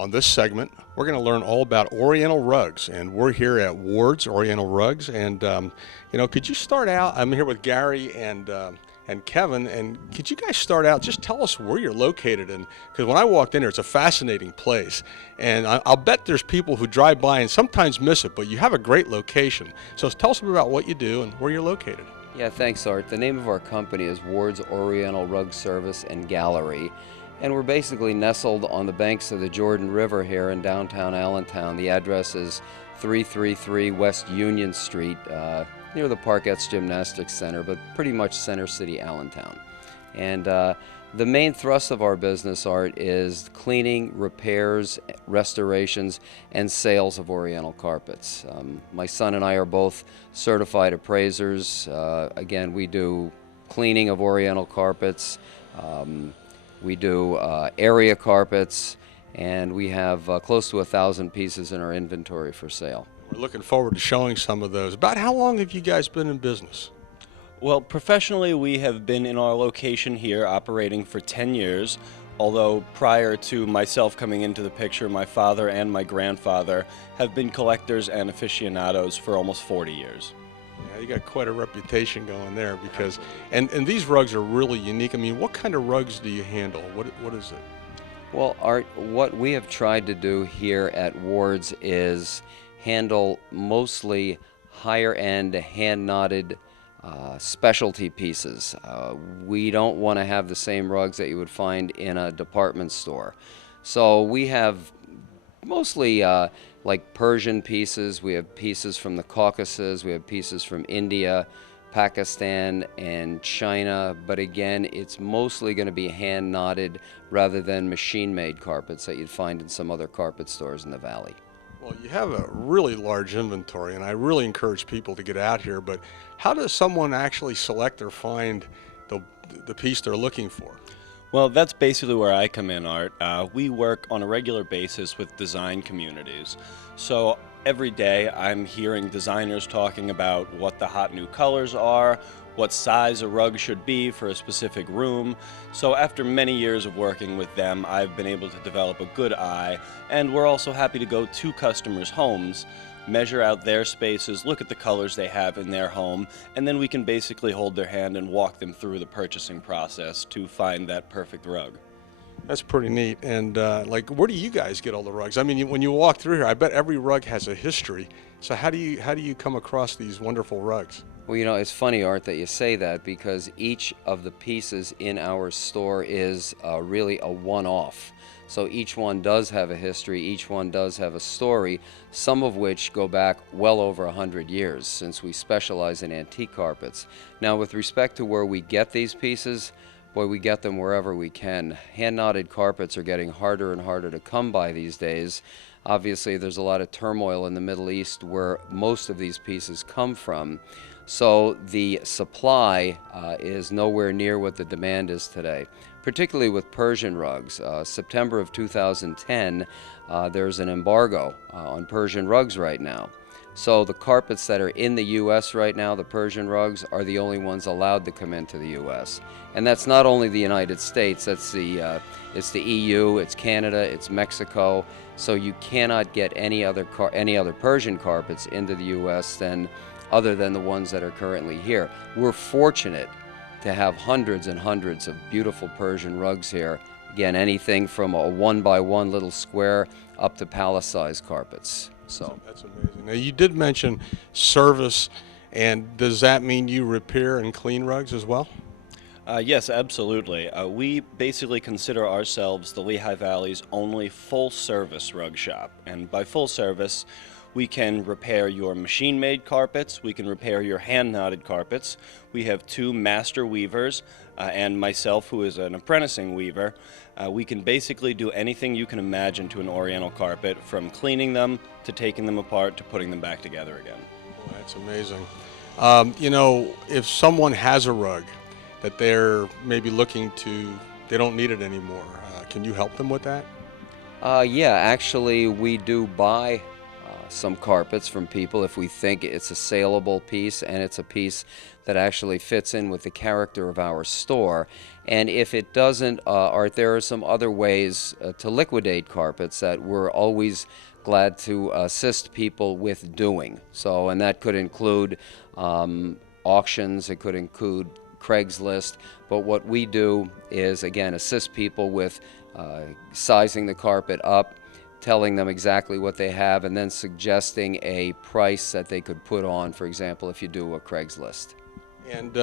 On this segment, we're going to learn all about Oriental rugs, and we're here at Ward's Oriental Rugs. And could you start out? I'm here with Gary and Kevin, and could you guys start out? Just tell us where you're located, and because when I walked in here, it's a fascinating place, and I'll bet there's people who drive by and sometimes miss it. But you have a great location, so tell us about what you do and where you're located. Yeah, thanks, Art. The name of our company is Ward's Oriental Rug Service and Gallery, and we're basically nestled on the banks of the Jordan River here in downtown Allentown. The address is 333 West Union Street, near the Parkettes Gymnastics Center, but pretty much Center City, Allentown. And the main thrust of our business, Art, is cleaning, repairs, restorations, and sales of Oriental carpets. My son and I are both certified appraisers. Again, we do cleaning of Oriental carpets. We do area carpets, and we have close to 1,000 pieces in our inventory for sale. We're looking forward to showing some of those. About how long have you guys been in business? Well, professionally, we have been in our location here operating for 10 years, although prior to myself coming into the picture, my father and my grandfather have been collectors and aficionados for almost 40 years. Yeah, you got quite a reputation going there because, and these rugs are really unique. I mean, what kind of rugs do you handle? What is it? Well, Art, what we have tried to do here at Ward's is handle mostly higher-end, hand-knotted specialty pieces. We don't want to have the same rugs that you would find in a department store. So we have mostly like Persian pieces. We have pieces from the Caucasus. We have pieces from India, Pakistan, and China. But again, it's mostly going to be hand-knotted rather than machine-made carpets that you'd find in some other carpet stores in the valley. Well, you have a really large inventory, and I really encourage people to get out here, but how does someone actually select or find the piece they're looking for? Well, that's basically where I come in, Art. We work on a regular basis with design communities. So every day I'm hearing designers talking about what the hot new colors are, what size a rug should be for a specific room. So after many years of working with them, I've been able to develop a good eye, and we're also happy to go to customers' homes, measure out their spaces, look at the colors they have in their home, and then we can basically hold their hand and walk them through the purchasing process to find that perfect rug. That's pretty neat. And where do you guys get all the rugs? I mean, when you walk through here, I bet every rug has a history. So how do you come across these wonderful rugs? Well, you know, it's funny, Art, that you say that because each of the pieces in our store is really a one-off. So each one does have a history, each one does have a story, some of which go back well over 100 years since we specialize in antique carpets. Now, with respect to where we get these pieces, boy, we get them wherever we can. Hand-knotted carpets are getting harder and harder to come by these days. Obviously, there's a lot of turmoil in the Middle East where most of these pieces come from. So the supply is nowhere near what the demand is today, particularly with Persian rugs. September of 2010, there's an embargo on Persian rugs right now. So the carpets that are in the U.S. right now, the Persian rugs, are the only ones allowed to come into the U.S. And that's not only the United States, it's the EU, it's Canada, it's Mexico. So you cannot get any other Persian carpets into the U.S. other than the ones that are currently here. We're fortunate to have hundreds and hundreds of beautiful Persian rugs here. Again, anything from a 1-by-1 little square up to palace-sized carpets. So that's amazing. Now, you did mention service, and does that mean you repair and clean rugs as well? Yes, absolutely. We basically consider ourselves the Lehigh Valley's only full-service rug shop. And by full service, we can repair your machine-made carpets, we can repair your hand-knotted carpets. We have 2 master weavers and myself, who is an apprenticing weaver. We can basically do anything you can imagine to an Oriental carpet, from cleaning them to taking them apart to putting them back together again. Well, that's amazing. If someone has a rug that they're maybe they don't need it anymore, can you help them with that? Yeah, actually we do buy some carpets from people if we think it's a saleable piece and it's a piece that actually fits in with the character of our store. And if it doesn't, Art, there are some other ways to liquidate carpets that we're always glad to assist people with doing. So, and that could include auctions, it could include Craigslist, but what we do is, again, assist people with sizing the carpet up, telling them exactly what they have, and then suggesting a price that they could put on, for example, if you do a Craigslist. And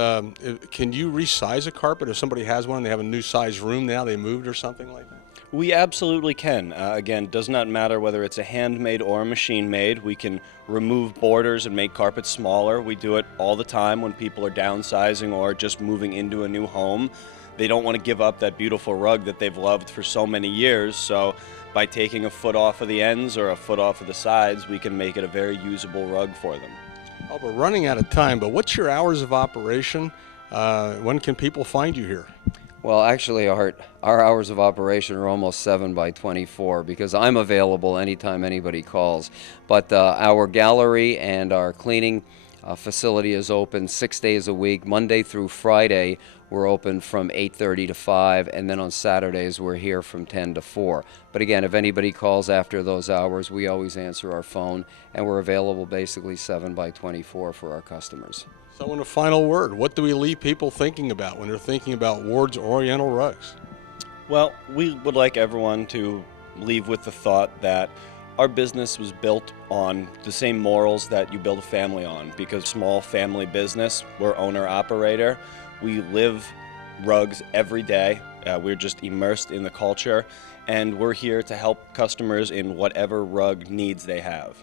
can you resize a carpet if somebody has one, they have a new size room now, they moved or something like that? We absolutely can. Again, does not matter whether it's a handmade or a machine made. We can remove borders and make carpets smaller. We do it all the time when people are downsizing or just moving into a new home. They don't want to give up that beautiful rug that they've loved for so many years, so by taking a foot off of the ends or a foot off of the sides, we can make it a very usable rug for them. Oh, we're running out of time, but what's your hours of operation? When can people find you here? Well, actually, our hours of operation are almost 7 by 24 because I'm available anytime anybody calls. But our gallery and our cleaning facility is open 6 days a week. Monday through Friday, we're open from 8:30 to 5, and then on Saturdays, we're here from 10 to 4. But again, if anybody calls after those hours, we always answer our phone, and we're available basically 7 by 24 for our customers. So in a final word, what do we leave people thinking about when they're thinking about Ward's Oriental Rugs? Well, we would like everyone to leave with the thought that our business was built on the same morals that you build a family on, because small family business, we're owner-operator. We live rugs every day. We're just immersed in the culture, and we're here to help customers in whatever rug needs they have.